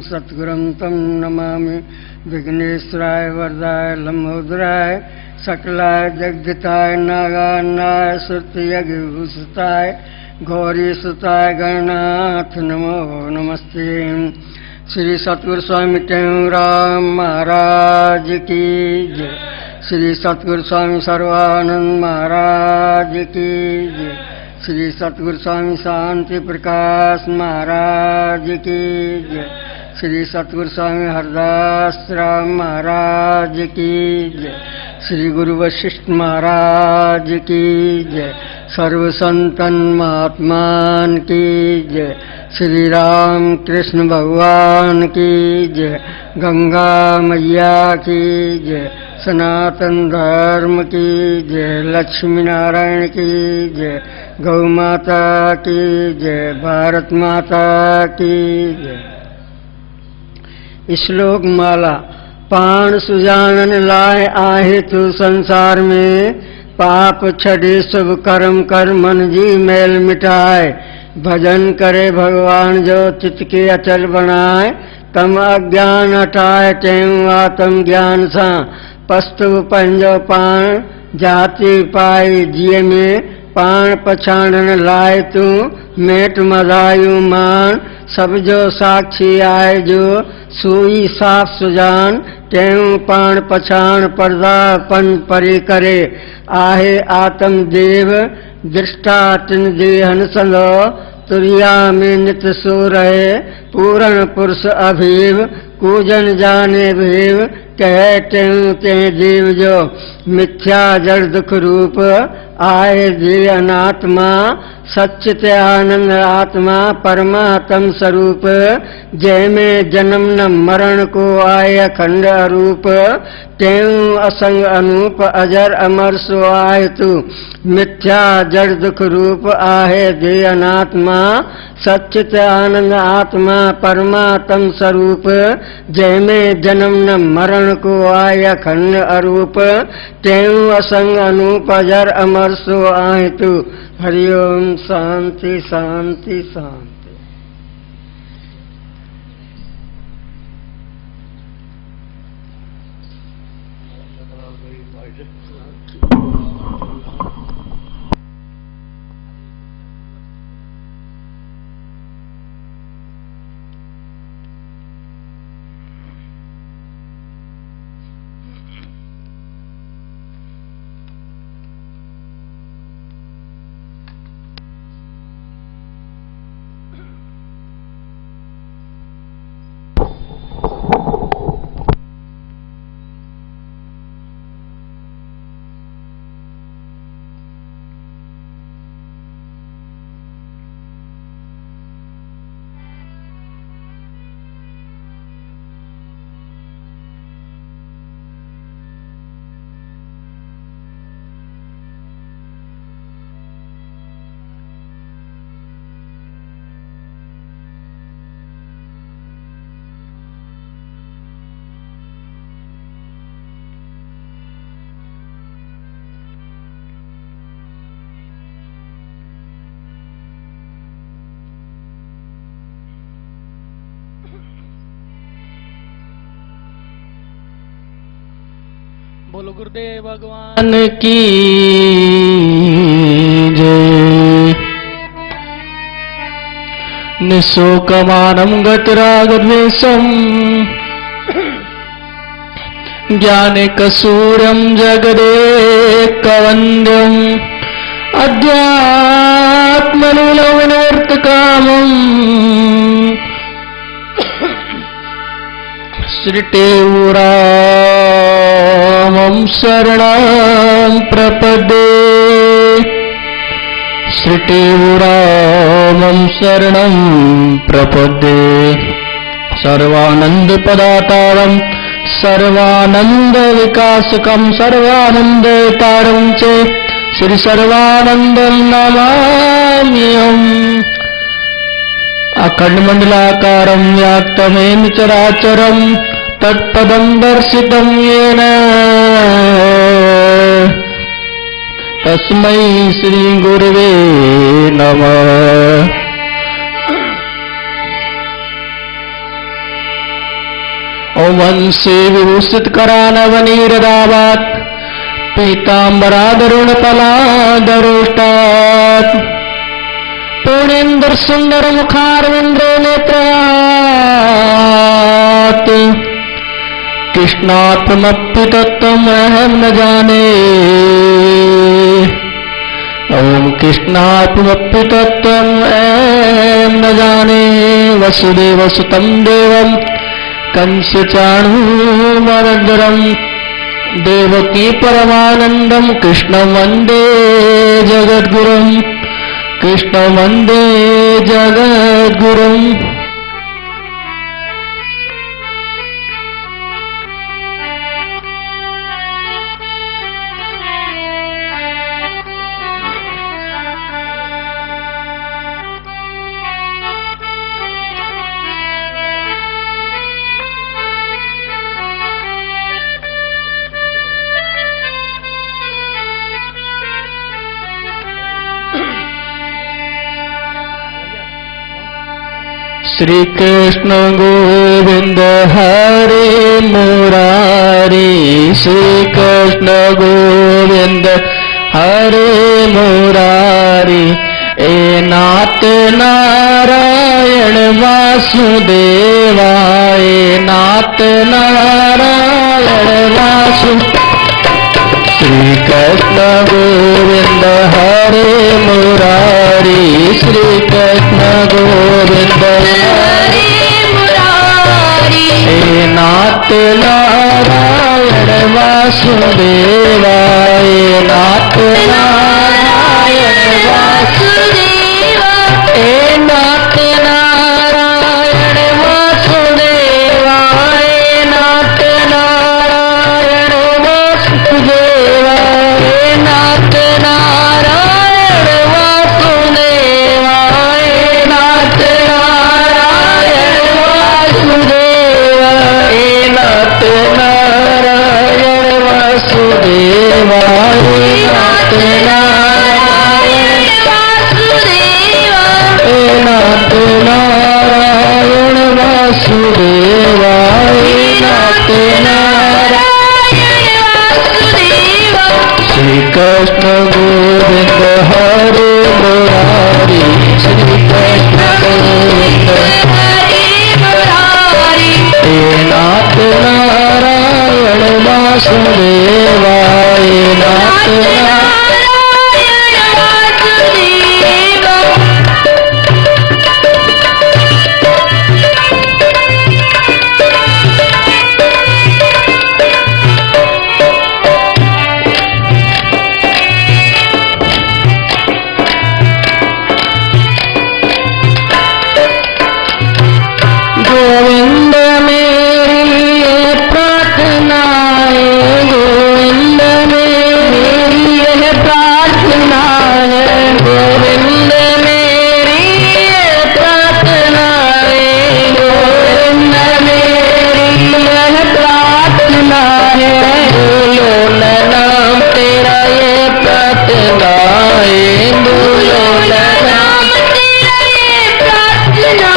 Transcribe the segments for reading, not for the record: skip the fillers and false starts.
सद्गुरुं तं नमामि। विघ्नेश्वराय वरदाय लंबोदराय सकलाय जगदिताय नागान्नाय श्रुतियज्ञभूषिताय गौरीसुताय गणनाथ नमो नमस्ते। श्री सतगुरु स्वामी टेऊराम महाराज की जय। श्री सतगुरु स्वामी सर्वानंद महाराज की जय। श्री सतगुरु स्वामी शांति प्रकाश महाराज की जय। श्री सतगुरु स्वामी हरदास राम महाराज की जय। श्री गुरु वशिष्ठ महाराज की जय। सर्व संतन महात्मान की जय। श्री राम कृष्ण भगवान की जय। गंगा मैया की जय। सनातन धर्म की जय। लक्ष्मी नारायण की जय। गौ माता की जय। भारत माता की जय। श्लोक माला। पाण सुजानन लाए आहे तू संसार में, पाप छड़े शुभ कर्म कर मन जी मैल मिटाए। भजन करे भगवान जो चित्त के अचल बनाए, तम अज्ञान हटाए तेऊ आत्म ज्ञान सा। पस्तु पंजो पाण जाति पाई जिये में, पाण पछाणन लाए तू मेट मदायु मान। सब जो साक्षी आए जो सोई साफ सुजान, तेऊ पाण पछाण पर्दापन परे करे। आहे आत्म देव दृष्टा तिन देहन संदो, तुरिया में नित सो रहे पूर्ण पुरुष अभीव। कूजन जाने भीव कहते ते देव जो, मिथ्या जड़ दुख रूप आए जे अनात्मा। सच्चित आनंद आत्मा परमात्म स्वरूप, जय में जन्म न मरण को आय अखंड अरूप। तेऊ असंग अनूप अजर अमर सो आय तू, मिथ्या जड़ दुख रूप आहे दे अनात्मा। सच्चित आनंद आत्मा परमात्म स्वरूप, जय में जन्म न मरण को आय अखंड अरूप। तेऊ असंग अनूप अजर अमर सो आय तू। हरिओम शांति शांति शांति। बोलो गुरुदेव भगवान की जय। निशोकमानं गतिरागद्वेषं, ज्ञानिकसूर्यं जगदेकवन्द्यं। अध्यात्मलीलं विनिवर्तकामं, श्रीटेऊरामं शरणं प्रपद्ये। श्रीटेऊरामं शरणं प्रपद्ये। सर्वानन्दपदातारं सर्वानन्दविकासकं सर्वानन्दतारं च श्री सर्वानन्दं नमाम्यहम्। अखण्डमण्डलाकारं व्याप्तमेन चराचरं, तत्पदं दर्शितं येन तस्मै श्री गुरवे नमः। ओमन से विभूषित करानवनीरदावात पीताम्बरादरुणफलादरुष्टात् पूर्णेन्दुर सुंदर मुखारविंद्र नेत्रात् कृष्णात्मप्य तत्त्वमहं न जाने ओम कृष्णात्मप्य तत्त्वमहं न जाने वसुदेव सुतं देवं कंस चाणूरमरद्रम् देवकी परमानंदम कृष्ण वंदे जगद्गुरुम कृष्ण वंदे जगद्गुरुम। श्री कृष्ण गोविंद हरे मुरारी श्री कृष्ण गोविंद हरे मुरारी ए नाथ नारायण वासुदेवा ए नाथ नारायण श्री कृष्ण गोविंद हरे मुरारी श्री कृष्ण गोविंद हरे मुरारी हे नाथ नारायण वासुदेवा हे नाथ नारायण वासुदेवा हे नाथ नारायण वासुदेवा हे नाथ नारायण वासुदेवा हे नाथ नारायण वासुदेवा हे नाथ नारायण वासुदेवा हे नाथ नारायण वासुदेवा हे नाथ नारायण वासुदेवा हे नाथ नारायण वासुदेवा हे नाथ नारायण वासुदेवा। श्री कृष्ण गोविंद हरे मुरारी श्री कृष्ण गोविंद हरे मुरारी हे नाथ नारायण वासुदेवा हे नाथ नारायण वासुदेवा। गोविंद मेरी ये प्रार्थना है गोविंद मेरी यह प्रार्थना है गोविंद मेरी ये प्रार्थना है गोविंद मेरी यह प्रार्थना है बोलो न नाम तेरा ये प्रार्थना है बोलो न नाम तेरा ये प्रार्थना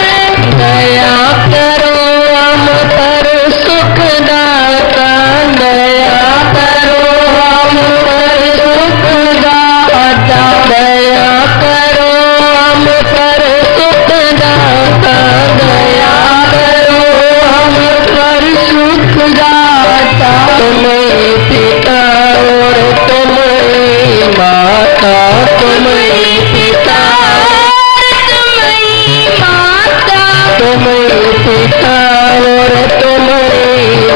है दया करो हम पर सुख दाता दया करो हम पर सुख दाता दया करो हम पर सुख दाता दया करो हम पर सुख दाता तुम ही पिता और तुम ही माता तुम ही पिता तुम ही माता तुम ही पिता और तुम ही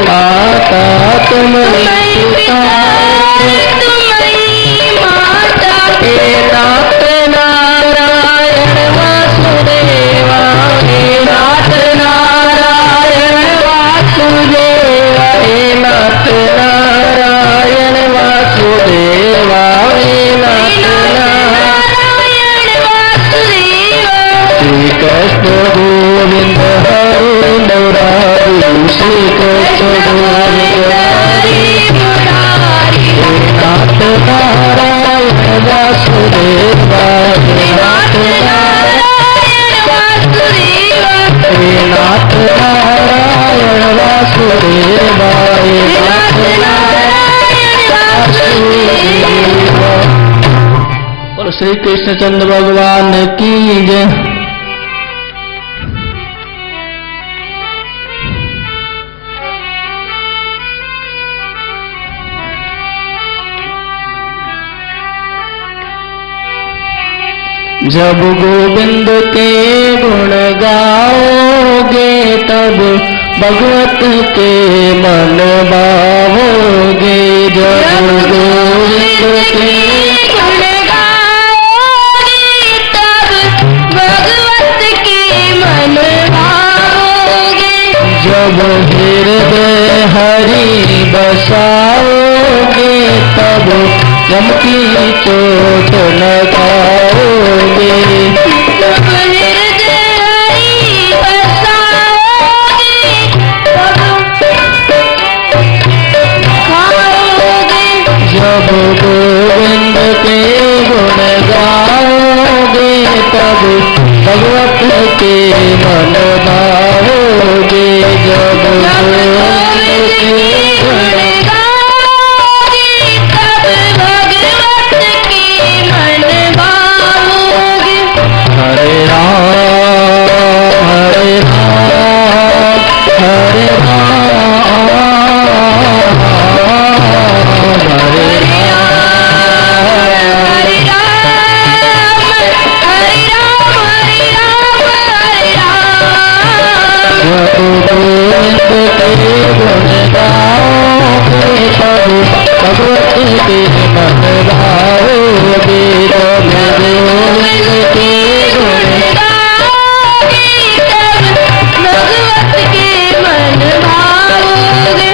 माता तुम ही पिता तुम ही माता हे नाथ नारायण वासुदेवा हे नाथ नारायण वासुदेवा हे नाथ नारायण वासुदेवा हे नाथ नारायण वासुदेवा। श्री कृष्ण गोविंद हरे मुरारी श्री कृष्ण गोविंद हरे मुरारी हे नाथ नारायण वासुदेवा हे नाथ नारायण वासुदेवा हे नाथ नारायण श्री कृष्णचंद्र भगवान की जय। जब गोविंद के गुण गाओगे तब भगवत के मन भावोगे। जब गोविंद के गुण गाओगे तब भगवत के मन भावोगे। जब हृदय हरि बसाओगे तब यम की चोट न खाओगे। जब हृदय हरि बसाओगे तब खाओगे। जब गोविंद के गुण गाओगे तब भगवत के मन भावोगे। जब गोविंद के गुण हरे राम हरे राम हरे राम हरे गोविंद के गुण गाओगे तब भगवत के मन भावोगे। जब गोविंद के गुण भगवत के मन भावोगे।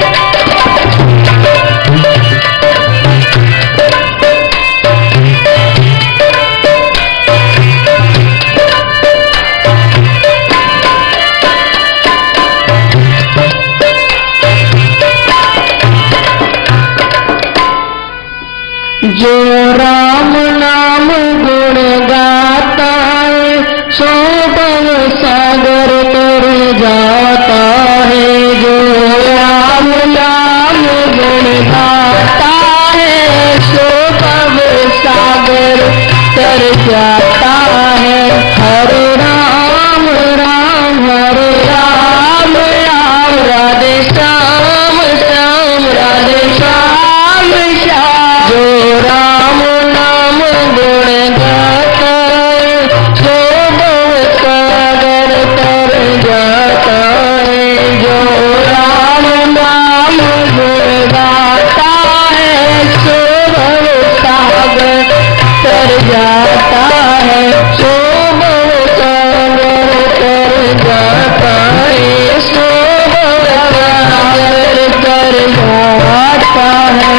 जो राम नाम गुण गाता है सो भव सागर तर जाता है। जो राम नाम गुण गाता है सो भव सागर तर जाता है। हरे राम राम हरे राम राम राधे श्याम श्याम राधे श्याम श्याम। जो राम नाम गुण गाता है सो भव सागर तर जाता है। जो राम नाम गुण गाता है सो भव सागर तर जाता है। सो भव सागर तर जाता है। सो भव सागर तर जाता है।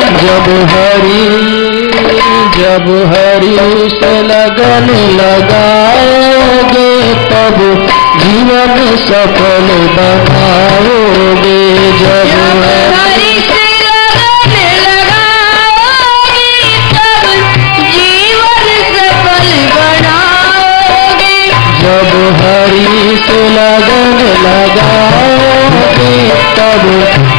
जब हरि से लगन लगाओगे तब जीवन सफल बनाओगे। जब हरि से लगन लगाओगे तब जीवन सफल बनाओगे। जब हरि से लगन लगाओगे तब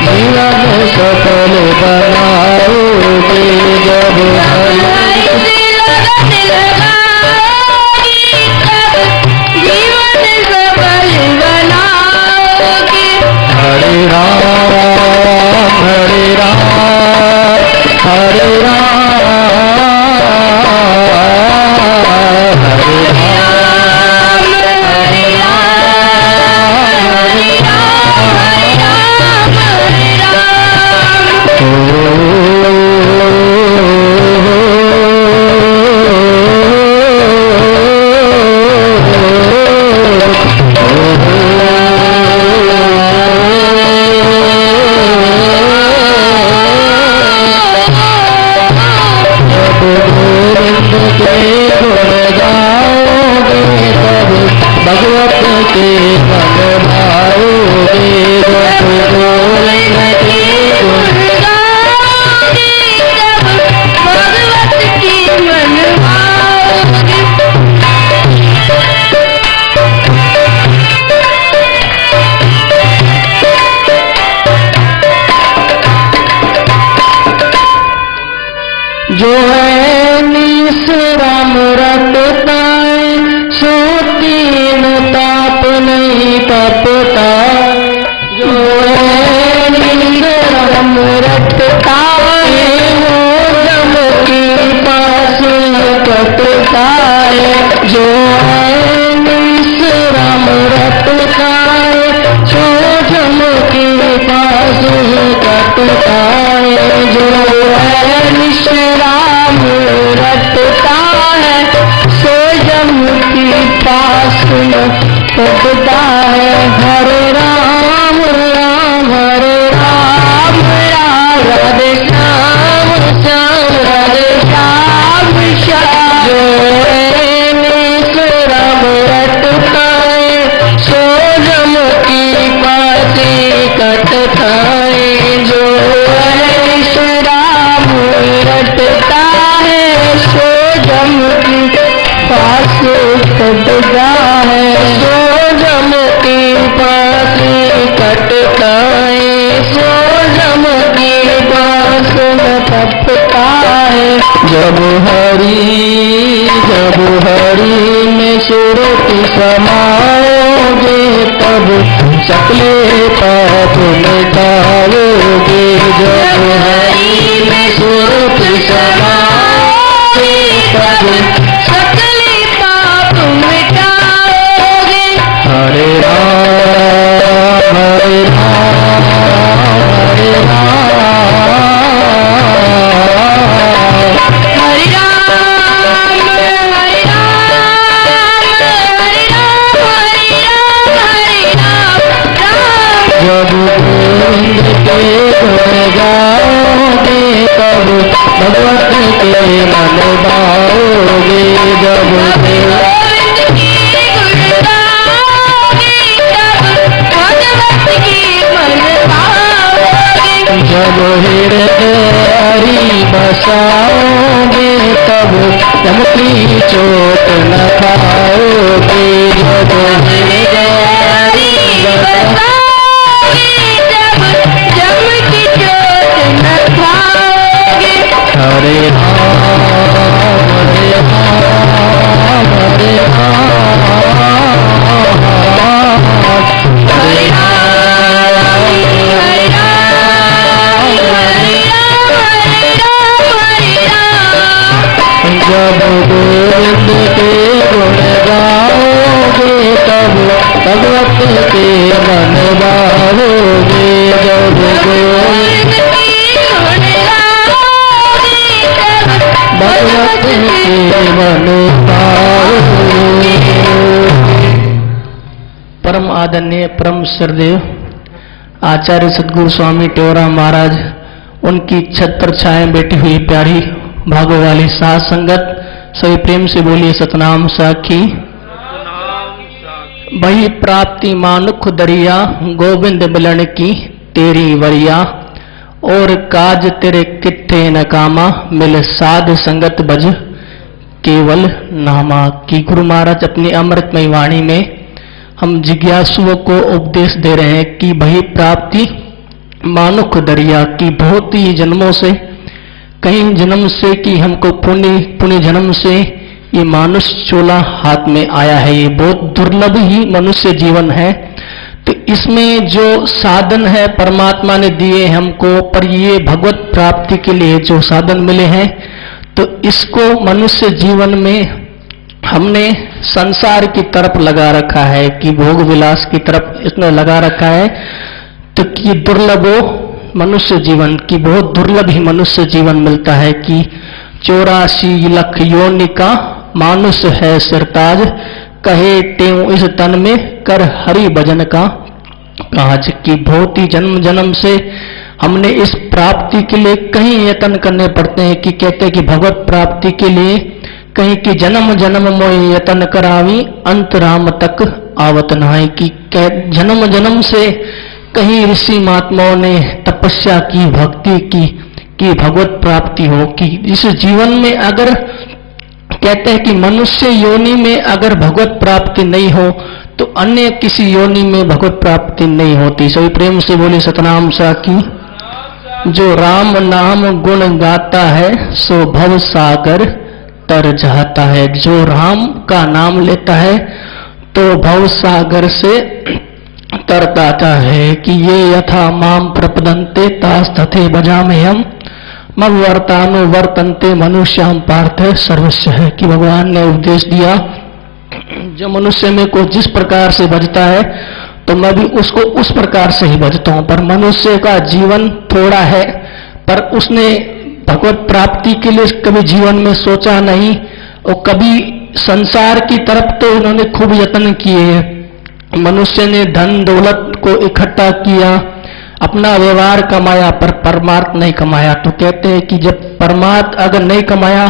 जीवन सफल बनाओगे। जब हरि से लगन लगाओगे तब जीवन सफल बनाओगे। हरे राम हरे राम हरे राम हरे राम हरे राम हरे राम हरे राम हरे राम। भगवत के मन भाओगे। जब गोविंद के गुण गाओगे तब भगवत के मन भाओगे। जो है विश्राम रटता है, सो तीन ताप नहीं तपता। जो विश्राम रटता है, वो जम की पास कटता है। जो विश्राम रटता है, सो जम की पास कटता है। जो विश्राम रटता है, सो जम की पास कटता है। हरे राम राम हरे राम, राम राधे श्याम श्याम राधे श्याम श्याम। जो विश्राम रटता है, सो जम की पास कटता है। जो विश्राम रटता है, सो जम की पास कटता है। सो जम की पास कटता है, सो जम की पास कटता है। जब हरि में सूरत समाओगे, तब सकले पाप मिटाओगे। जब हरि में सूरत समाओगे, तब सकले पाप मिटाओगे। हरे राम हरे राम हरे राम, हरे राम हरे राम हरे राम हरे राम हरे राम राम। जब गोविंद के गुण गाओगे, तब भगवत के मन भाओगे। जब गोविंद की गुण गाओगे, तब भगवत की मन भाओगे। जब हृदय हरि बसाओगे, तब जम की चोट न खाओगे। जब हृदय हरि बसाओगे, तब जम की चोट न खाओगे। हरे राम हरे राम हरे राम हरे राम हरे राम हरे राम हरे राम। जब गोविंद के गुण गाओगे, तब भगवत के मन भाओगे। जब गोविंद की गुण गाओगे, तब भगवत के मन भाओगे। परम आदरणीय परम श्रद्धेय आचार्य सद्गुरु स्वामी टेवरा महाराज, उनकी छत्र छाया बैठी हुई प्यारी भागो वाली साथ संगत, सभी प्रेम से बोलिए सतनाम साखी। वही प्राप्ति मानुख दरिया, गोविंद मिलन की तेरी वरिया। और काज तेरे कित्थे न कामा, मिल साध संगत भज केवल नामा। की गुरु महाराज अपनी अमृतमयी वाणी में हम जिज्ञासुओं को उपदेश दे रहे हैं कि वही प्राप्ति मानुख दरिया, की बहुत ही जन्मों से, कई जन्म से, कि हमको पुण्य जन्म से ये मानुष चोला हाथ में आया है। ये बहुत दुर्लभ ही मनुष्य जीवन है। तो इसमें जो साधन है परमात्मा ने दिए हमको, पर ये भगवत प्राप्ति के लिए जो साधन मिले हैं, तो इसको मनुष्य जीवन में हमने संसार की तरफ लगा रखा है, कि भोग विलास की तरफ इसने लगा रखा है। तो ये दुर्लभ मनुष्य जीवन की, बहुत दुर्लभ ही मनुष्य जीवन मिलता है। कि 84 लाख योनि का मानुष है सिरताज, कहे टेऊ इस तन में कर हरि भजन का काज। की बहुत ही जन्म जन्म से हमने इस प्राप्ति के लिए कहीं यत्न करने पड़ते हैं। कि कहते हैं कि भगवत प्राप्ति के लिए कहीं कि जन्म जन्म मोहि यतन करावी, अंत राम तक आवत नाहि। कि जन्म जन्म से कहीं ऋषि महात्माओं ने तपस्या की, भक्ति की कि भगवत प्राप्ति हो। कि इस जीवन में अगर कहते हैं कि मनुष्य योनि में अगर भगवत प्राप्ति नहीं हो, तो अन्य किसी योनि में भगवत प्राप्ति नहीं होती। सभी प्रेम से बोले सतनाम साखी। जो राम नाम गुण गाता है, सो भव सागर तर जाता है। जो राम का नाम लेता है तो भव सागर से तर जाता है। कि ये यथा माम प्रपदन्ते तास तथे भजाम्यहम् मम वर्तानु वर्तन्ते मनुष्याम पार्थ सर्वस्य है। कि भगवान ने उपदेश दिया, जो मनुष्य में को जिस प्रकार से भजता है तो मैं भी उसको उस प्रकार से ही भजता हूं। पर मनुष्य का जीवन थोड़ा है, पर उसने भगवत प्राप्ति के लिए कभी जीवन में सोचा नहीं, और कभी संसार की तरफ तो इन्होंने खूब यत्न किए हैं। मनुष्य ने धन दौलत को इकट्ठा किया, अपना व्यवहार कमाया, पर परमार्थ नहीं कमाया। तो कहते हैं कि जब परमार्थ अगर नहीं कमाया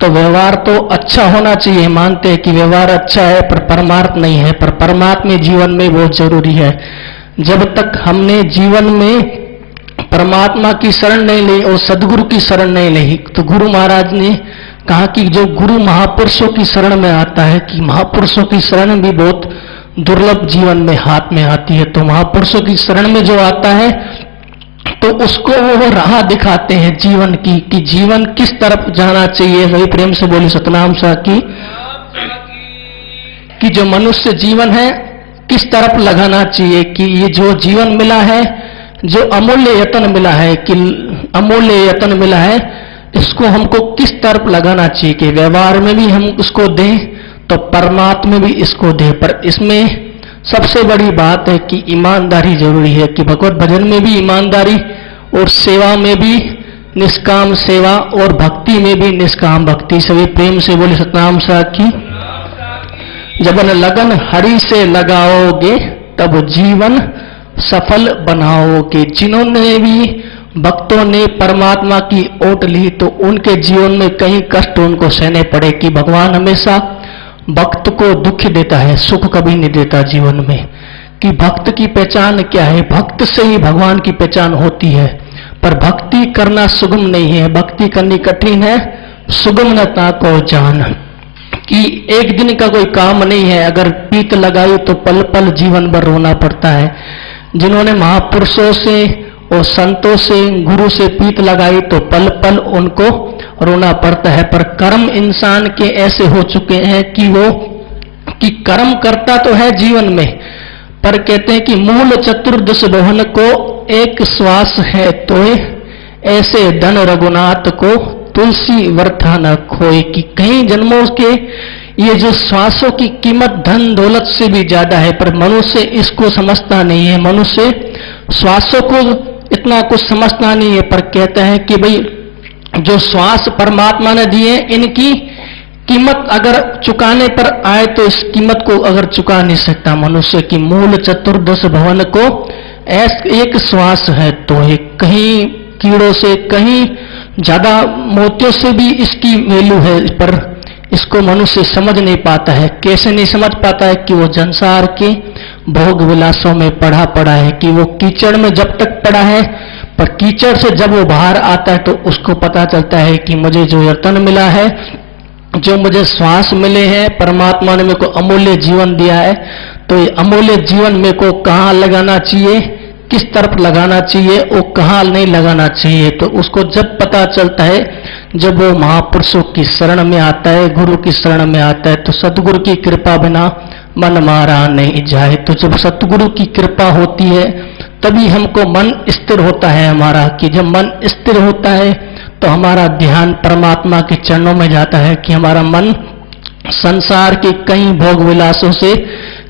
तो व्यवहार तो अच्छा होना चाहिए, मानते हैं कि व्यवहार अच्छा है पर परमार्थ नहीं है। पर परमात्मा जीवन में बहुत जरूरी है। जब तक हमने जीवन में परमात्मा की शरण नहीं ली और सदगुरु की शरण नहीं ली, तो गुरु महाराज ने कहा कि जो गुरु महापुरुषों की शरण में आता है, कि महापुरुषों की शरण भी बहुत दुर्लभ जीवन में हाथ में आती है। तो महापुरुषों की शरण में जो आता है तो उसको वो राह दिखाते हैं जीवन की, कि जीवन किस तरफ जाना चाहिए। वही प्रेम से बोले सतनाम साखी, कि जो मनुष्य जीवन है किस तरफ लगाना चाहिए। कि ये जो जीवन मिला है, जो अमूल्य यत्न मिला है, कि अमूल्य यत्न मिला है, इसको हमको किस तरफ लगाना चाहिए। कि व्यवहार में भी हम उसको दें तो परमात्मा में भी इसको दें। पर इसमें सबसे बड़ी बात है कि ईमानदारी जरूरी है। कि भगवत भजन में भी ईमानदारी, और सेवा में भी निष्काम सेवा, और भक्ति में भी निष्काम भक्ति। सभी प्रेम से बोले सतनाम साखी। जब लगन हरि से लगाओगे तब जीवन सफल बनाओगे। जिन्होंने भी भक्तों ने परमात्मा की ओट ली तो उनके जीवन में कई कष्ट उनको सहने पड़े। कि भगवान हमेशा भक्त को दुख देता है, सुख कभी नहीं देता जीवन में। कि भक्त की पहचान क्या है, भक्त से ही भगवान की पहचान होती है। पर भक्ति करना सुगम नहीं है, भक्ति करनी कठिन है, सुगमता को जान। कि एक दिन का कोई काम नहीं है, अगर पीत लगाई तो पल पल जीवन भर रोना पड़ता है। जिन्होंने महापुरुषों से और संतों से गुरु से पीत लगाई तो पल पल उनको रोना पड़ता है। पर कर्म इंसान के ऐसे हो चुके हैं कि वो कि कर्म करता तो है जीवन में, पर कहते हैं कि मूल चतुर्दश भवन को एक श्वास है तो ऐसे धन रघुनाथ को तुलसी वर्था न खोए। कि कई जन्मों के ये जो श्वासों की कीमत धन दौलत से भी ज्यादा है, पर मनुष्य इसको समझता नहीं है। मनुष्य श्वासों को इतना कुछ समझता नहीं है, पर कहता है कि भाई जो श्वास परमात्मा ने दिए, इनकी कीमत अगर चुकाने पर आए तो इस कीमत को अगर चुका नहीं सकता मनुष्य। की मूल चतुर्दश भवन को एक श्वास है तो ये कहीं कीड़ों से, कहीं ज्यादा मोतियों से भी इसकी वैल्यू है। पर इसको मनुष्य समझ नहीं पाता है। कैसे नहीं समझ पाता है? कि वो संसार के भोग विलासों में पड़ा है। कि वो कीचड़ में जब तक पड़ा है, पर कीचड़ से जब वो बाहर आता है तो उसको पता चलता है कि मुझे जो यत्न मिला है, जो मुझे श्वास मिले हैं, परमात्मा ने मेरे को अमूल्य जीवन दिया है, तो ये अमूल्य जीवन मेरे को कहाँ लगाना चाहिए, किस तरफ लगाना चाहिए और कहाँ नहीं लगाना चाहिए। तो उसको जब पता चलता है, जब वो महापुरुषों की शरण में आता है, गुरु की शरण में आता है, तो सतगुरु की कृपा बिना मन मारा नहीं जाए। तो जब सतगुरु की कृपा होती है तभी हमको मन स्थिर होता है हमारा। कि जब मन स्थिर होता है तो हमारा ध्यान परमात्मा के चरणों में जाता है। कि हमारा मन संसार के कई भोग विलासों से,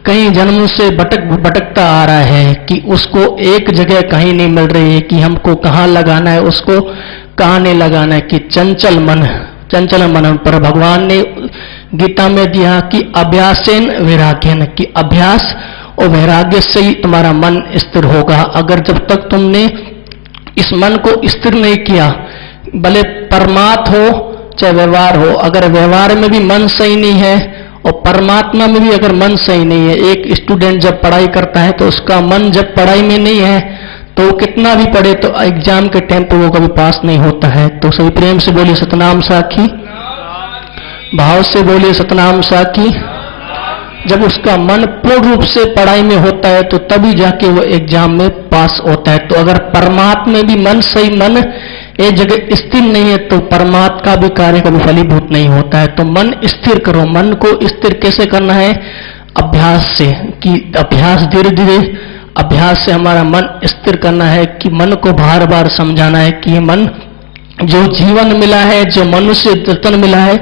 कई जन्मों से भटकता आ रहा है, कि उसको एक जगह कहीं नहीं मिल रही है कि हमको कहाँ लगाना है, उसको कहाँ नहीं लगाना है। कि चंचल मन पर भगवान ने गीता में दिया कि अभ्यासेन वैराग्यन, कि अभ्यास और वैराग्य से ही तुम्हारा मन स्थिर होगा। अगर जब तक तुमने इस मन को स्थिर नहीं किया, भले परमार्थ हो चाहे व्यवहार हो, अगर व्यवहार में भी मन सही नहीं है और परमात्मा में भी अगर मन सही नहीं है। एक स्टूडेंट जब पढ़ाई करता है तो उसका मन जब पढ़ाई में नहीं है तो कितना भी पढ़े तो एग्जाम के टाइम पे वो कभी पास नहीं होता है। तो सभी प्रेम से बोलिए सतनाम साखी, भाव से बोलिए सतनाम साखी। जब उसका मन पूर्ण रूप से पढ़ाई में होता है तो तभी जाके वो एग्जाम में पास होता है। तो अगर परमात्मा में भी मन सही, मन एक जगह स्थिर नहीं है तो परमात्मा का भी कार्य कभी फलीभूत नहीं होता है। तो मन स्थिर करो। मन को स्थिर कैसे करना है? अभ्यास से, कि अभ्यास धीरे धीरे अभ्यास से हमारा मन स्थिर करना है, कि मन को बार बार समझाना है कि ये मन जो जीवन मिला है, जो मनुष्य तन मिला है,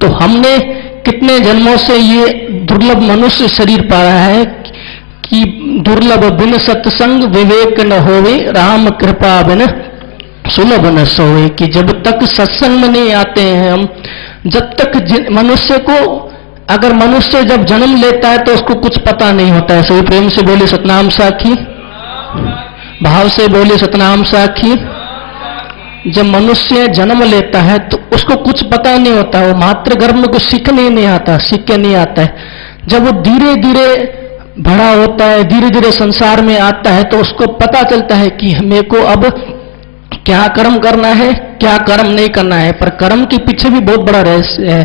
तो हमने कितने जन्मों से ये दुर्लभ मनुष्य शरीर पाया है कि दुर्लभ बिन सत्संग विवेक न होवे, राम कृपा बिन सुलभ न सोवे। कि जब तक सत्संग में नहीं आते हैं हम, जब तक मनुष्य को, अगर मनुष्य जब जन्म लेता है तो उसको कुछ पता नहीं होता है। सभी प्रेम से बोले सतनाम साखी, भाव से बोले सतनाम साखी। जब मनुष्य जन्म लेता है तो उसको कुछ पता नहीं होता, वो मातृ गर्भ में कुछ सीखने नहीं आता, सीख के नहीं आता है। जब वो धीरे धीरे बड़ा होता है, धीरे धीरे संसार में आता है, तो उसको पता चलता है कि मेरे को अब क्या कर्म करना है, क्या कर्म नहीं करना है। पर कर्म के पीछे भी बहुत बड़ा रहस्य है,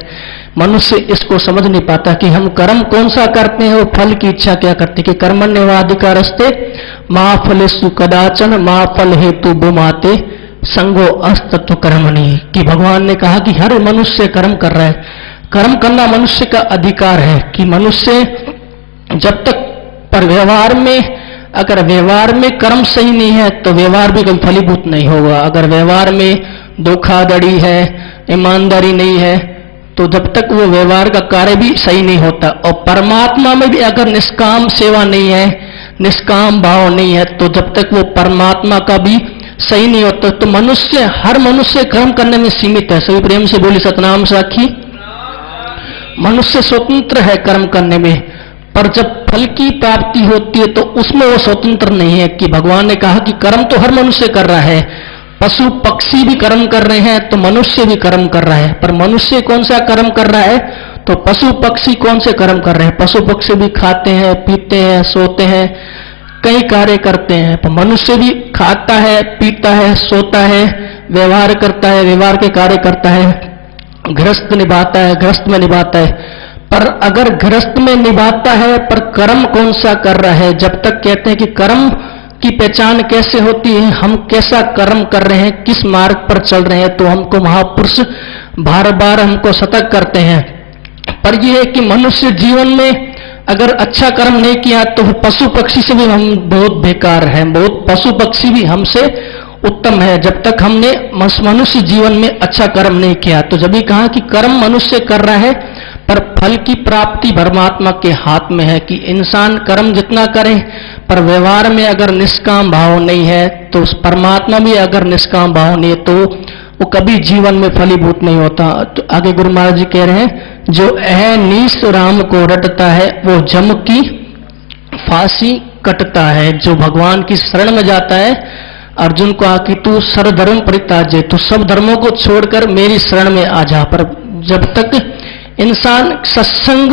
मनुष्य इसको समझ नहीं पाता कि हम कर्म कौन सा करते हैं, वो फल की इच्छा क्या करते हैं। कि कर्मण्येवाधिकारस्ते मा फलेषु कदाचन मा फल हेतु बुमाते संगो अस्तत्व कर्मणि। कि भगवान ने कहा कि हर मनुष्य कर्म कर रहा है, कर्म करना मनुष्य का अधिकार है। कि मनुष्य जब तक, पर व्यवहार में, अगर व्यवहार में कर्म सही नहीं है तो व्यवहार भी कभी फलीभूत नहीं होगा। अगर व्यवहार में धोखाधड़ी है, ईमानदारी नहीं है, तो जब तक वो व्यवहार का कार्य भी सही नहीं होता। और परमात्मा में भी अगर निष्काम सेवा नहीं है, निष्काम भाव नहीं है, तो जब तक वो परमात्मा का भी सही नहीं होता। तो मनुष्य, हर मनुष्य कर्म करने में सीमित है। सभी प्रेम से बोली सतनाम साखी। मनुष्य स्वतंत्र है कर्म करने में, पर जब फल की प्राप्ति होती है तो उसमें वो स्वतंत्र नहीं है। कि भगवान ने कहा कि कर्म तो हर मनुष्य कर रहा है, पशु पक्षी भी कर्म कर रहे हैं, तो मनुष्य भी कर्म कर रहा है। पर मनुष्य कौन सा कर्म कर रहा है? तो पशु पक्षी कौन से कर्म कर रहे हैं? पशु पक्षी भी खाते हैं, पीते हैं, सोते हैं, कई कार्य करते हैं। पर मनुष्य भी खाता है, पीता है, सोता है, व्यवहार करता है, व्यवहार के कार्य करता है, गृहस्थ निभाता है, गृहस्थ में निभाता है। पर अगर गृहस्थ में निभाता है, पर कर्म कौन सा कर रहा है? जब तक कहते हैं कि कर्म की पहचान कैसे होती है, हम कैसा कर्म कर रहे हैं, किस मार्ग पर चल रहे हैं, तो हमको महापुरुष बार बार हमको सतर्क करते हैं। पर यह है कि मनुष्य जीवन में अगर अच्छा कर्म नहीं किया तो पशु पक्षी से भी हम बहुत बेकार हैं, बहुत पशु पक्षी भी हमसे उत्तम है, जब तक हमने मनुष्य जीवन में अच्छा कर्म नहीं किया। तो जब भी कहा कि कर्म मनुष्य कर रहा है, पर फल की प्राप्ति परमात्मा के हाथ में है। कि इंसान कर्म जितना करे, पर व्यवहार में अगर निष्काम भाव नहीं है, तो उस परमात्मा भी अगर निष्काम भाव नहीं है, तो वो कभी जीवन में फलीभूत नहीं होता। तो आगे गुरु महाराज जी कह रहे हैं, जो नीस राम को रटता है, वो जम की फांसी कटता है। जो भगवान की शरण में जाता है, अर्जुन को आके तू सर्वधर्म परित्याज्य, तू सब धर्मों को छोड़कर मेरी शरण में आ जा। पर जब तक इंसान सत्संग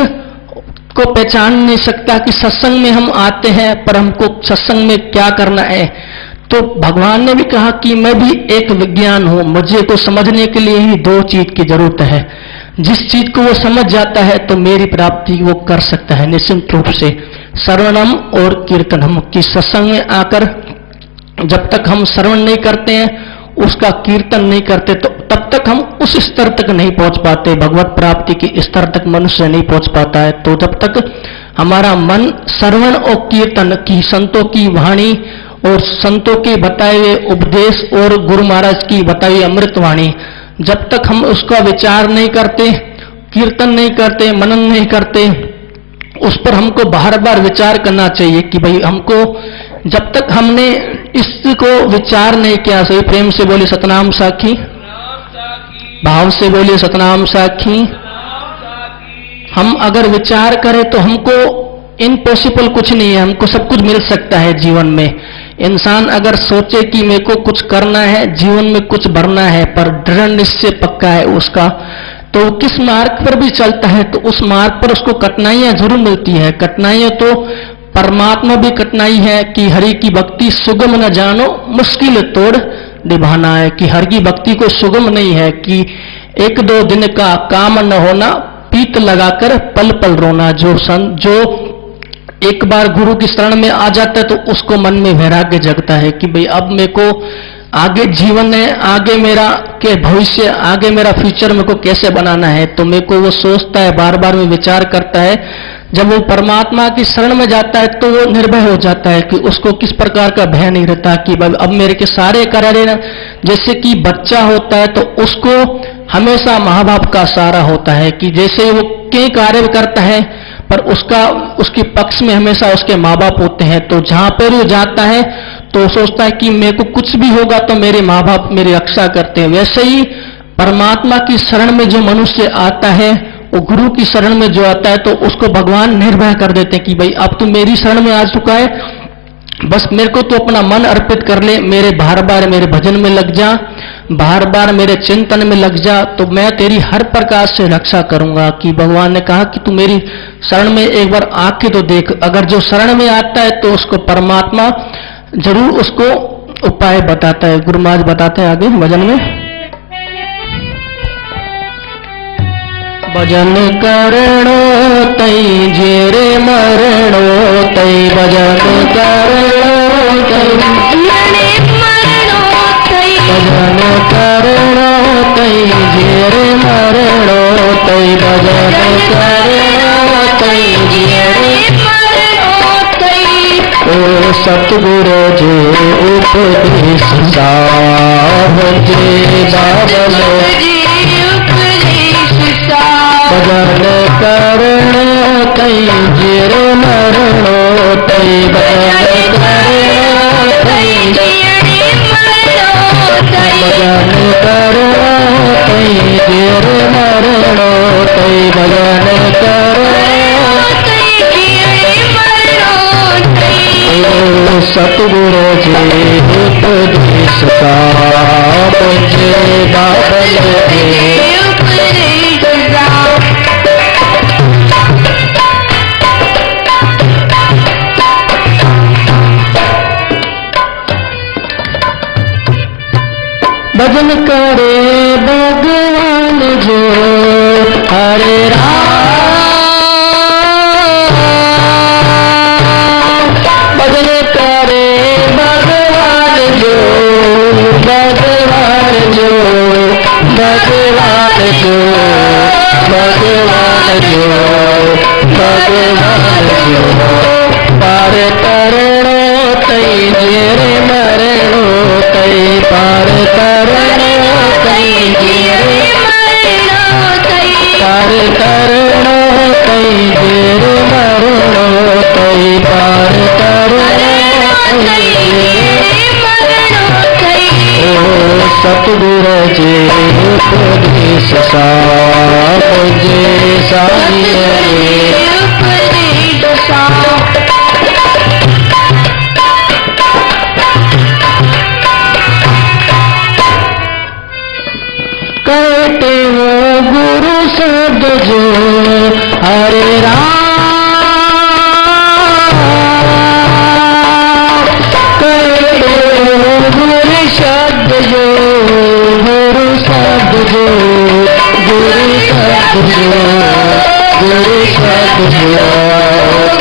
को पहचान नहीं सकता कि सत्संग में हम आते हैं, पर हमको सत्संग में क्या करना है, तो भगवान ने भी कहा कि मैं भी एक विज्ञान हूं, मुझे को समझने के लिए ही दो चीज की जरूरत है। जिस चीज को वो समझ जाता है तो मेरी प्राप्ति वो कर सकता है निश्चित रूप से। श्रवणम और कीर्तनम, कि सत्संग में आकर जब तक हम श्रवण नहीं करते हैं, उसका कीर्तन नहीं करते, तो तब तक हम उस स्तर तक नहीं पहुंच पाते, भगवत प्राप्ति के स्तर तक मनुष्य नहीं पहुंच पाता है। तो जब तक हमारा मन श्रवण और कीर्तन की, संतों की वाणी और संतों के बताए हुए उपदेश और गुरु महाराज की बताई हुई अमृत वाणी, जब तक हम उसका विचार नहीं करते, कीर्तन नहीं करते, मनन नहीं करते, उस पर हमको बार बार विचार करना चाहिए कि भाई हमको, जब तक हमने इसको विचार नहीं किया, सही प्रेम से बोले सतनाम साखी, भाव से बोले सतनाम साखी। हम अगर विचार करें तो हमको इम्पॉसिबल कुछ नहीं है, हमको सब कुछ मिल सकता है जीवन में। इंसान अगर सोचे कि मेरे को कुछ करना है, जीवन में कुछ भरना है, पर दृढ़ निश्चय पक्का है उसका, तो किस मार्ग पर भी चलता है तो उस मार्ग पर उसको कठिनाइयां जरूर मिलती है। कठिनाइयां तो परमात्मा भी कठिनाई है कि हरि की भक्ति सुगम न जानो, मुश्किल तोड़ निभाना है। कि हरि की भक्ति को सुगम नहीं है कि एक दो दिन का काम न होना, पीत लगाकर पल पल रोना। जो एक बार गुरु की शरण में आ जाता है तो उसको मन में वैराग्य जगता है कि भाई अब मेरे को आगे जीवन में आगे मेरा के भविष्य आगे मेरा फ्यूचर मेरे को कैसे बनाना है, तो मेरे को वो सोचता है, बार बार में विचार करता है। जब वो परमात्मा की शरण में जाता है तो वो निर्भय हो जाता है कि उसको किस प्रकार का भय नहीं रहता कि अब मेरे के सारे कार्य, जैसे कि बच्चा होता है तो उसको हमेशा माँ बाप का सहारा होता है कि जैसे वो कई कार्य करता है पर उसके पक्ष में हमेशा उसके माँ बाप होते हैं। तो जहां पर वो जाता है तो सोचता है कि मेरे को कुछ भी होगा तो मेरे माँ बाप मेरी रक्षा करते हैं। वैसे ही परमात्मा की शरण में जो मनुष्य आता है, वो गुरु की शरण में जो आता है तो उसको भगवान निर्भय कर देते हैं कि भाई अब तू मेरी शरण में आ चुका है, बस मेरे को तो अपना मन अर्पित कर ले, मेरे बार बार मेरे भजन में लग जा, बार बार मेरे चिंतन में लग जा, तो मैं तेरी हर प्रकार से रक्षा करूंगा। कि भगवान ने कहा कि तू मेरी शरण में एक बार आके तो देख। अगर जो शरण में आता है तो उसको परमात्मा जरूर उसको उपाय बताता है। गुरु महाराज बताते हैं आगे भजन में, भजन करणो तई जेरे मरणो तई, भजन करणो तई भजन करणो तई जेरे मरणो तई, भजन करणो तई जेरे मरणो तई। ओ सतगुरु जी उपदेश साहब जी बाबल भजन करणो तई जेरे मरणो तई, भजन करणो तई भजन करणो तई जेरे मरणो तई, भजन करणो सतगुरु जी उपदेश का मुझे बाबल भजन करे भगवान जो हरे राम, भजन करे भगवान जो भगवान जो भगवान जो भगवान जो भगवान जो, पार करणो तई जेरे मरणो तई, पार करणो तई जेरे मरणो तई, पार करणो तई जेरे मरणो तई, पार करणो तई जेरे मरणो तई। ओ सतगुरु जी उपदेश सा मुझे साहिए उपदेश सा, कहते हो गुरु शब्द जो हरे राम, कहते हो गुरु शब्द जो, गुरु शब्द जो, गुरु शब्द जो, गुरु शब्द जो,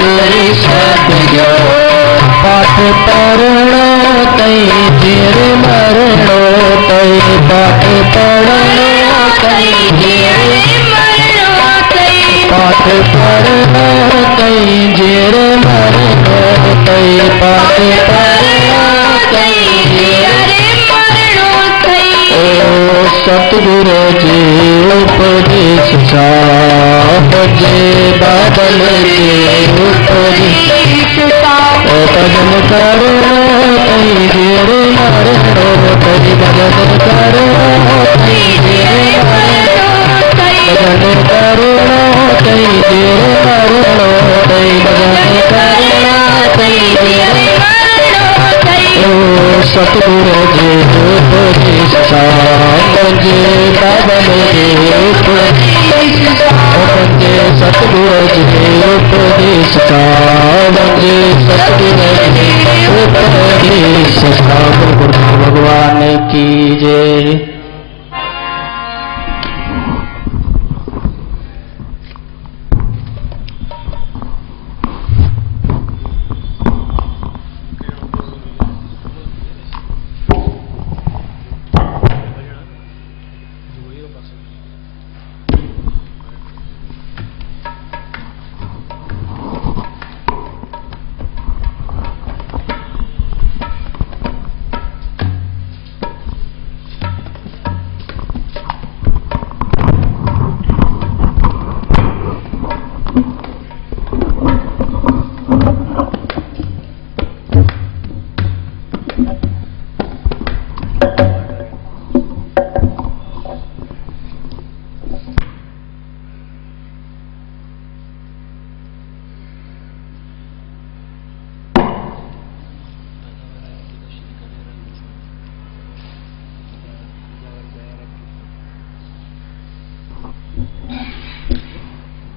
गुरु शब्द जो, पाठ पढ़ो तई जेरे मरणो तई, पाठ पढ़ो तई जेरे मरणो तई, पाठ पढ़ो तई जेरे मरणो तई, पाठ पढ़ो तई जेरे मरणो तई। ओ सतगुरु जी उपदेश सा मुझे बादल के उपदेश सा, भजन करो तई जेरे मरणो तई, भजन करो तई जेरे मरणो तई, भजन करो तई जेरे मरणो तई, भजन करो तई जेरे मरणो तई। ओ सतगुरु जी उपदेश सा मुझे बाबल के उपदेश सा, मुझे सतगुरु जी उपदेश सा मुझे सतगुरु जी उपदेश सा। गुरु भगवान की जय।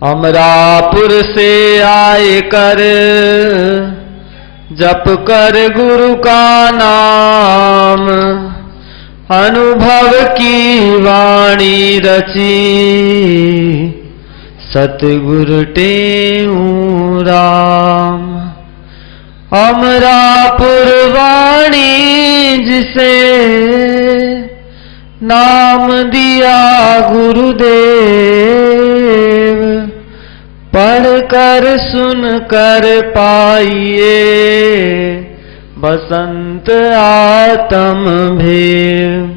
अमरापुर से आए कर जप कर गुरु का नाम, अनुभव की वाणी रची सतगुरु टेऊ राम। अमरापुर वाणी जिसे नाम दिया गुरुदेव, पढ़ कर सुन कर पाइए बसंत आत्म भेव।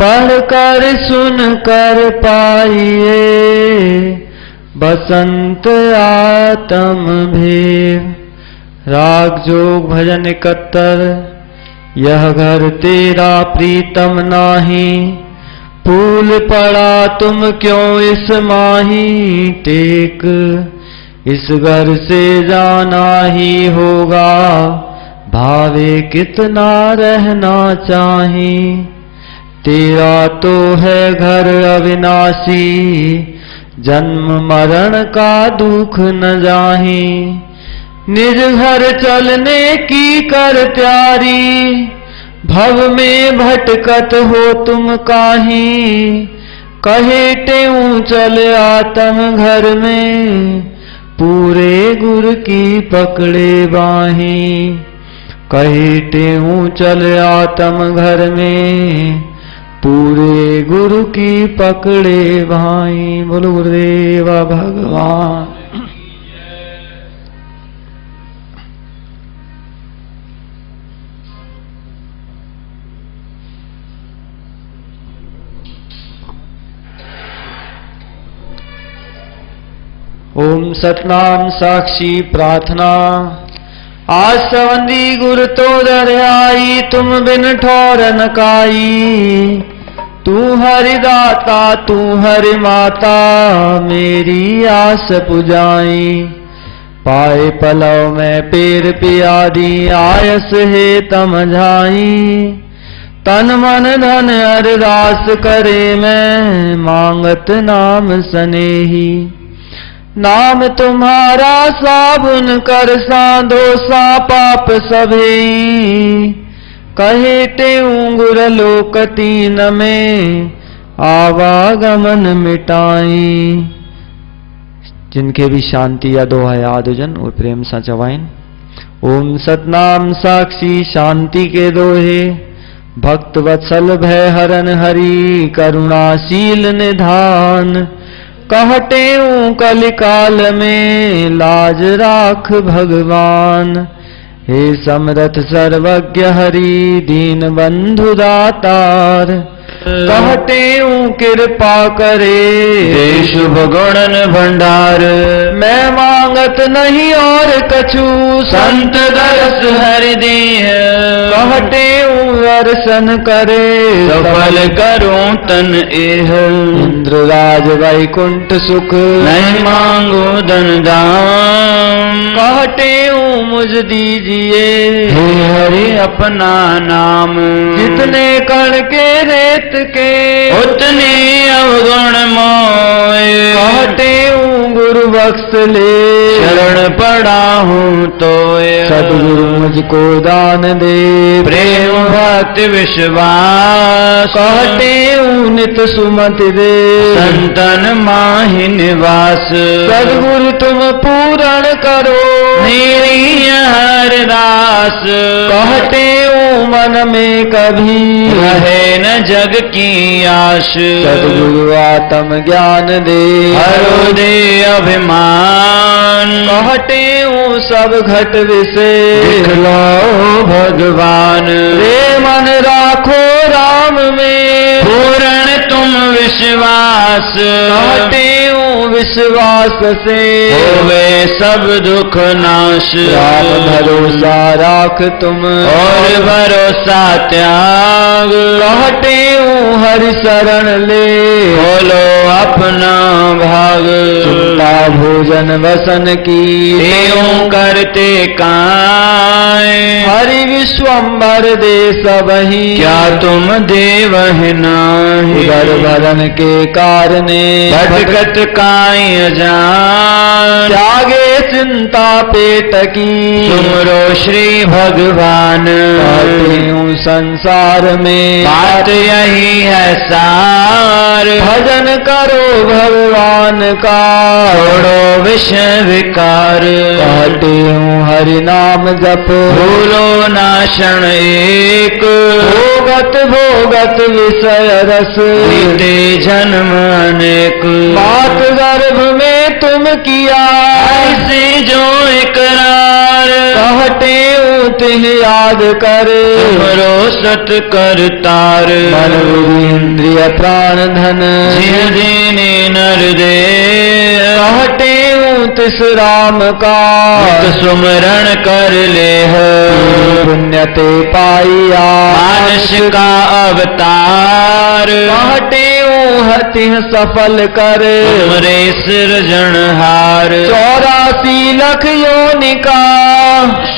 पढ़ कर सुन कर पाइए बसंत आत्म भेव। राग जोग भजन 71। यह घर तेरा प्रीतम नाही, फूल पड़ा तुम क्यों इस माही टेक। इस घर से जाना ही होगा, भावे कितना रहना चाही। तेरा तो है घर अविनाशी, जन्म मरण का दुख न जाही। निज घर चलने की कर त्यारी, भव में भटकत हो तुम काहीं। कहे टेऊ चल आत्म घर में, पूरे गुर की पकड़े बाही। कहे टेऊ चल आत्म घर में, पूरे गुरु की पकड़े भाई। बोलो गुरुदेव भगवान। ओम सतनाम साक्षी प्रार्थना। आज संबंधी गुर तो दर आई, तुम बिन ठौर न काई। तू हरिदाता तू हरि माता, मेरी आस पुजाई। पाए पलव में पेर पियादी, आयस है तमझाई। तन मन धन अरदास करे मैं, मांगत नाम सनेही। नाम तुम्हारा साबुन कर साधो सा पाप सभेई। कहे टेऊ गुर लोक तीन में, आवागमन मिटाई। जिनके भी शांति या दोहा याद जन और प्रेम सा चवाइन। ओम सतनाम साक्षी शांति के दोहे। भक्त वत्सल भय हरन हरि, करुणाशील निधान। कहते कलिकाल में, लाज राख भगवान। हे समरथ सर्वज्ञ हरि, दीन बंधु दातार। कहते कृपा करे, हे शुभ गुणन भंडार। मैं मांगत नहीं और कछु, संत दरस हरि दीह। कहते दर्शन करे, सफल करूं तन एह। इंद्र राज वैकुंठ सुख, नहीं मांगो धन दाम। कहते मुझ दीजिए, हे हरि अपना नाम। जितने कण के रेत के, उतने अवगुण मोए। कहते गुरु बख्श ले, शरण पड़ा हूँ तो। सदगुरु मुझको दान दे, प्रेम भक्ति विश्वास। कहते नित सुमति दे, संतन माहि निवास। सदगुरु तुम पूर्ण करो, मेरी हरदास। कहते मन में कभी, रहे न जग की आश। सदगुरु आत्म ज्ञान दे, हरो दे अभिमान। कहते सब घट विषे, दिखलाओ भगवान। रे मन राखो राम में, पूर्ण तुम विश्वास। कहते विश्वास से होवे सब दुख नाश। राम भरोसा राख तुम और भरोसा त्याग। कहते हरि शरण ले खोलो अपना भाग। चिंता भोजन वसन की त्यों करते काए। हरि विश्वम्भर दे सबही क्या तुम देव नाही। उदर भरण के कारणे भटकत काई जान। त्यागे चिंता पेट की सुमरो श्री भगवान। कहते हूँ संसार में बात यही है सार। भजन करो भगवान का छोड़ो विष विकार। कहते हूँ हरि नाम जप भूलो नाशन एक। भोगत भोगत विषय रस बीते जन्म अनेक। मात गर्भ में तुम किया ऐसे जो इकरार। कहते हूँ तिन्ह याद कर तुमरो सत करतार। मन बुद्धि इंद्रिय प्राण धन जिह दीने नर दे। कहते हूँ तिस राम का नित सुमरण कर ले पुण्य ते पाइया मानस का अवतार। कहते हूँ हतिह सफल कर तुमरे सृजनहार। 84 लाख योनि का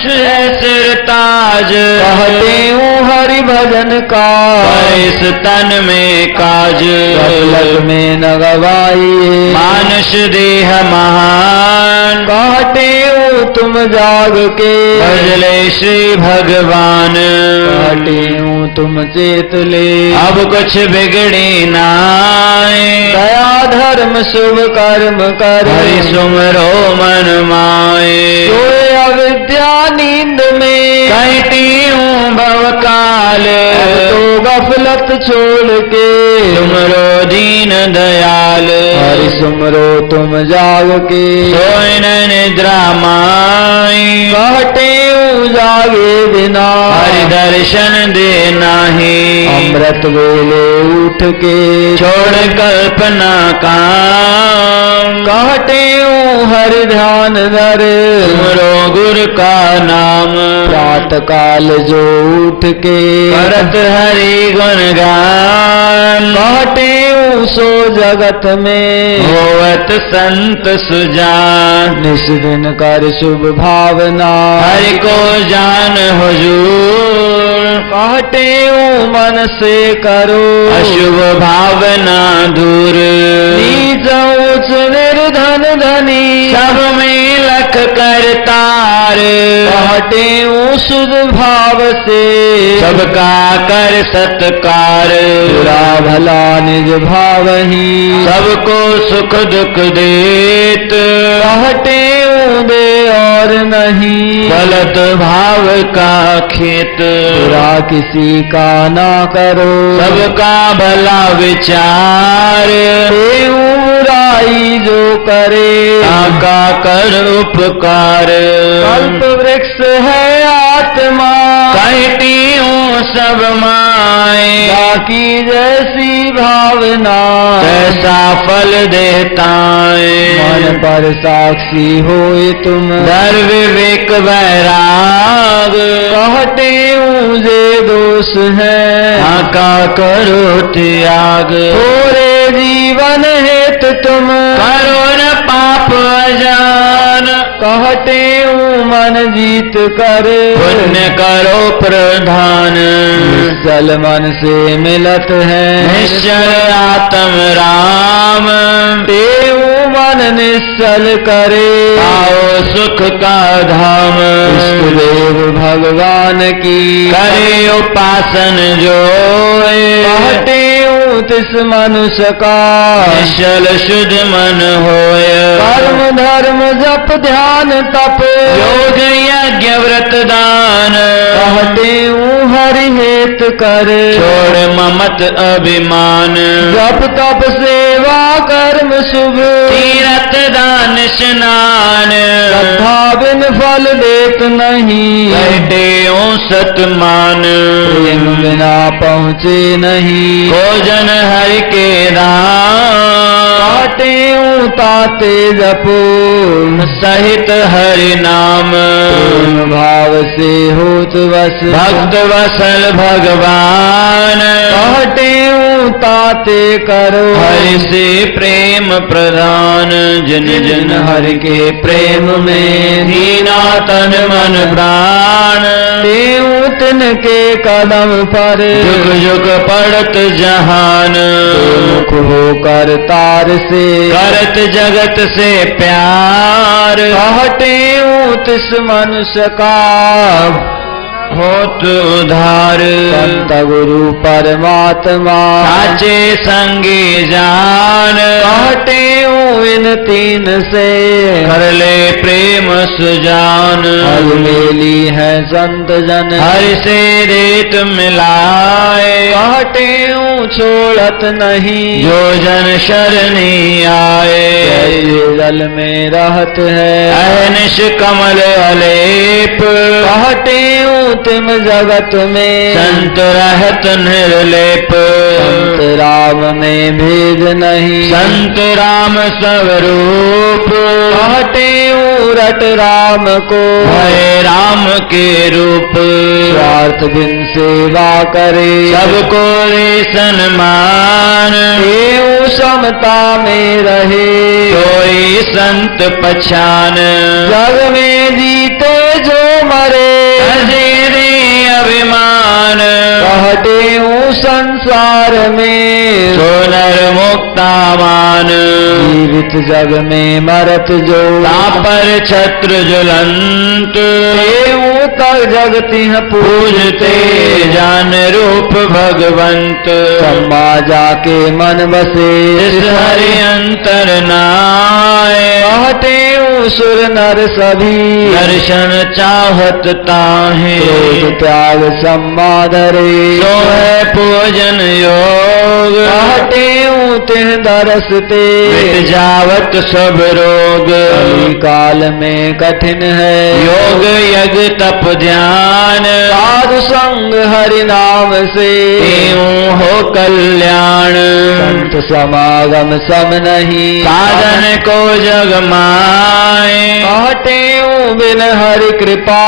सिर ताज। कहते हूँ हरि भजन का इस तन में काज। गफलत में न गवाइए मानस देह महान। कहते हूँ तुम जाग के भजले श्री भगवान। कहते हूँ तुम चेत ले अब कुछ बिगड़ी नाय। दया धर्म शुभ कर्म कर हरि सुमरो मन माए। सोए अविद्या नींद में कहती हूँ भवकाल। अब तो गफलत छोड़ के तुमरो दीन दयाल। हरि सुमरो तुम जाग के सोए न निद्रा माई। कहते हूँ जागे बिना हरि दर्शन दे नाही। अमृत वेले उठ के छोड़ कल्पना काम। कहते हूँ हरि ध्यान धर तुमरो गुरु का नाम। प्रात काल जो उठ के करत हरि गुण गान। कहते हूँ सो जगत में होवत संत सुजान। निस दिन कर शुभ भावना हरि को जान हुजूर। कहते हूँ मन से करो अशुभ भावना दूर। नीच उच्च निर्धन धनी सब में लख करतार। कहते हूँ शुद्ध भाव से सबका कर सत्कार। बुरा भला निज भाव ही सबको सुख दुख देत। कहते हूँ दे और नहीं गलत भाव का खेत। बुरा किसी का ना करो सबका भला विचार। बुराई जो करे का कर उपकार। कल्प वृक्ष है आत्मा कहती हूँ सब माए। बाकी जैसी भावना कैसा फल देता मन पर साक्षी होए तुम धर विवेक वैराग। कहते हूँ जे दोष है आका करो त्याग। थोड़े जीवन हेतु तुम करो न पाप अजान। कहते हूँ मन जीत कर पुण्य करो प्रधान। निश्चल मन से मिलत है निश्चल आत्म राम। तेऊ मन निश्चल करे आओ सुख का धाम। देव भगवान की करे उपासन जो कहते हूँ तिस मनुष्य का निश्चल शुद्ध मन होय। कर्म धर्म जप ध्यान तप योग यज्ञ व्रत दान। कहते हूँ हरि हे चेत कर, छोड़ ममत अभिमान, जप तप सेवा कर्म शुभ, तीरथ दान स्नान, श्रद्धा बिन फल देत नहीं, बैठे सतमान, प्रेम बिना पहुँचे नहीं, भोजन हरि के दान, काटे ताते जपो, सहित हरि नाम, प्रेम भाव से होत वस, भक्त वसल भगवान, काटे ताते करो, हरि से प्रेम प्रदान, जन जन हरि के प्रेम में दीना तन मन प्राण, देऊ तिनके कदम पर, जुग जुग पड़त जहान, मुख होकर तार से, करत जगत से प्यार, कहते तिस मनुष्य का, होत उधार, संत गुरु परमात्मा, साचे संगी जान, कहते इन तीन से, कर ले प्रेम सुजान, हर मेली है संत जन, हरि से रेत मिलाए, कहते छोड़त नहीं, जो जन शरणी आए, जैसे जल में रहत है, अहनिश कमल अलेप, कहते तिम जगत में, संत रहत निर्लेप, संत राम में भेद नहीं, संत राम स्वरूप, कहते रट राम को, भय राम के रूप, स्वार्थ बिन सेवा करे, सबको रे सन्मान, देव समता में रहे, कोई संत पहचान, जग में जीते जो मरे, अजीरी अभिमान, कहते संसार में, सोनर मुक्ता मान, जीवित जग में मरत जो, तापर छत्र ज्वलंत, देव तक जगति पूजते जान रूप भगवंत, सम्मा जाके मन बसे, इस हरि अंतर नाय, कहते सुर नर सभी, दर्शन चाहत ताहे, क्रोध त्याग सम्मादरे, सो है पूजन योग, कहते तिह दरसते, मिट जावत सब रोग, कली काल में कठिन है, योग यज्ञ तप ध्यान, साधु संग हरि नाम से, एवं हो कल्याण, संत समागम सम नहीं, साधन को जग माए, कहते बिन हरि कृपा,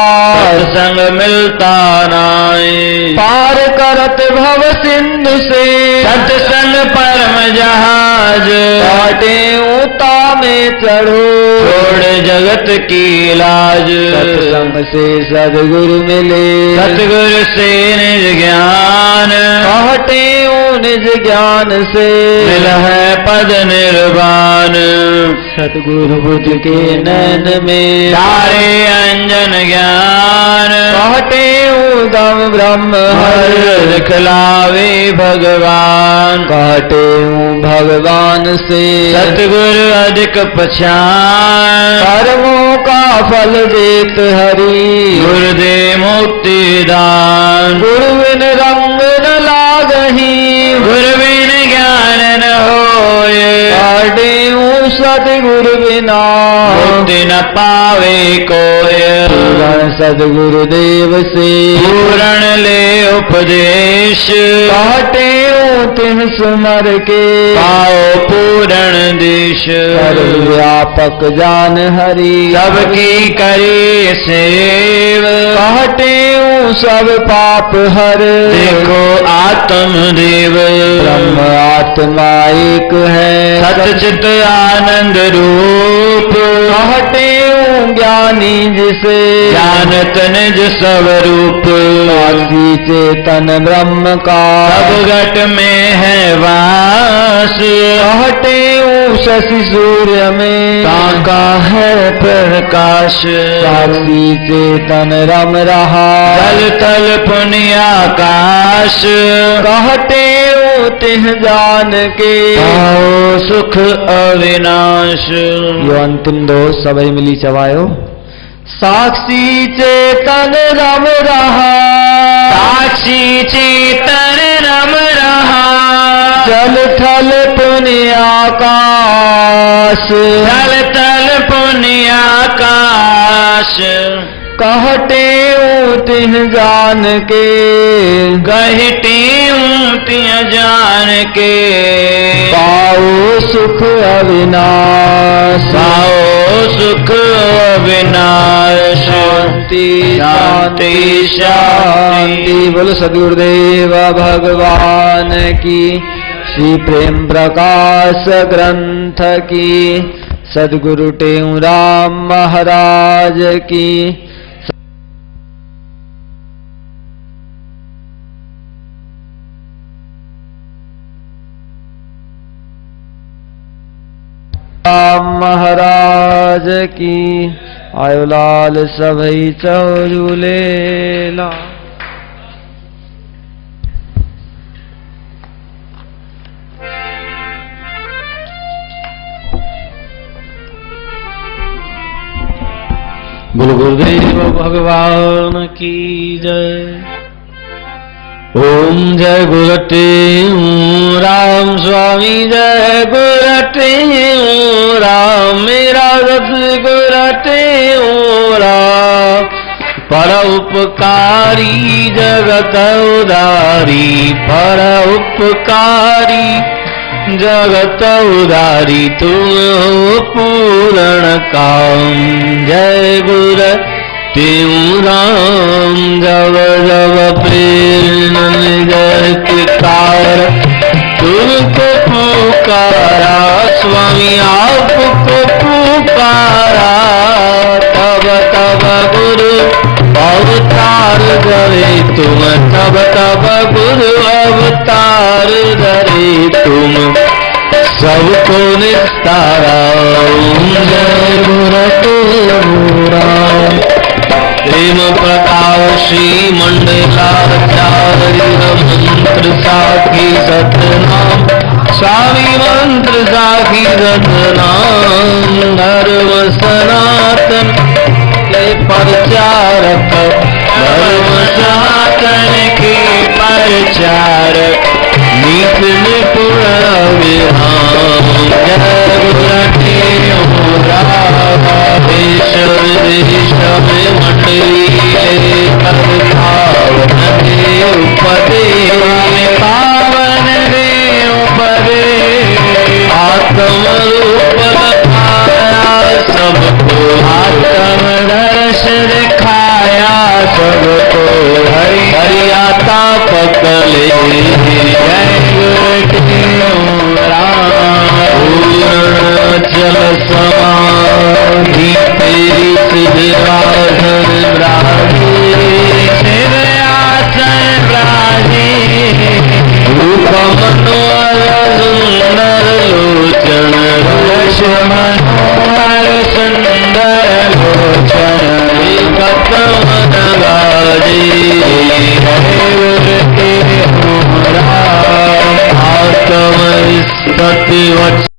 संग मिलता नाय, पार करत भव सिंधु से, सत्संग परम जहाज, काटे ऊता में चढ़ो, छोड़ जगत की लाज, सत्संग से सदगुरु मिले, सतगुरु से निज ज्ञान, कहते निज ज्ञान से, मिल है पद निर्वाण, सतगुरु बुद्ध के नैन में, सारे अंजन ज्ञान, कहते दम ब्रह्म हर, दिखलावे भगवान, कहते भगवान से, सतगुरु अधिक पहचान, कर्मों का फल देत हरि, गुरुदे मुक्ति दान, गुरु बिन रंग न लागही, गुरु बिन ज्ञान न होए, काटे सतगुरु बिना, मुक्ति न पावे कोय, पूरण सदगुरु देव से, पूरण ले उपदेश, काटे तिम सुमर के, पाओ पूरण देश, व्यापक जान हरि, सबकी करी सेव, काटे सब पाप हर, देखो आत्मदेव, ब्रह्म आत्मा एक है, सतचित आनंद रूप, कहते ज्ञानी जिसे, जानत निज स्वरूप, साक्षी चेतन ब्रह्म का, सब घट में है वास, कहते शशि सूर्य में, ताका है प्रकाश, साक्षी चेतन रम रहा, तल तल पुण्य आकाश, कहते तिह जान के, आओ सुख अविनाश, यो अंतिम दो सभी मिली चवायो, साक्षी चेतन रम रहा, साक्षी तल तल पुण्य आकाश कहते तिह जान के कहते तिह जान के पाओ सुख अविनाश पाओ सुख अविनाश शांति शांति शांति बोलो सद्गुरुदेव भगवान की श्री प्रेम प्रकाश ग्रंथ की सद्गुरु टेऊराम महाराज की राम महाराज की आयो लाल सभई चौजूले ला बोलो गुरुदेव भगवान की जय। ओम जय गुरटे राम स्वामी जय गुरटे राम मेरा रथ गुरटे राम पर उपकारी जगत उदारी पर उपकारी जगत उदारी तुम हो पूर्ण काम जय गुर राम जब जब प्रेरणा जयकार तुमको पुकारा स्वामी आपको पुकारा तब तब गुरु अवतार धरे तुम तब तब गुरु अवतार धरे तुम सबको निस्तारा जय गुरु प्रेम प्रताप श्री मंडलाचार्य मंत्र साखी सतनाम स्वामी मंत्र साखी सतनाम धर्म सनातन के प्रचारक धर्म सनातन के प्रचारक नीत निपुण विराम जय गुरु देश विदेश में मंडली पावन उपदे पावन रे उपदे आत्म रूप दिखाया सबको आत्म दर्श दिखाया सबको हरि हरियाता पकले जय गुरु राम पूर्ण चल समाधि तेरी सिद्धाधन ब्राही सिद्धासन ब्राही रूप मनोहर सुंदर लोचन रस मनोहर सुंदर लोचन कतमन गाजे आत्म सत्य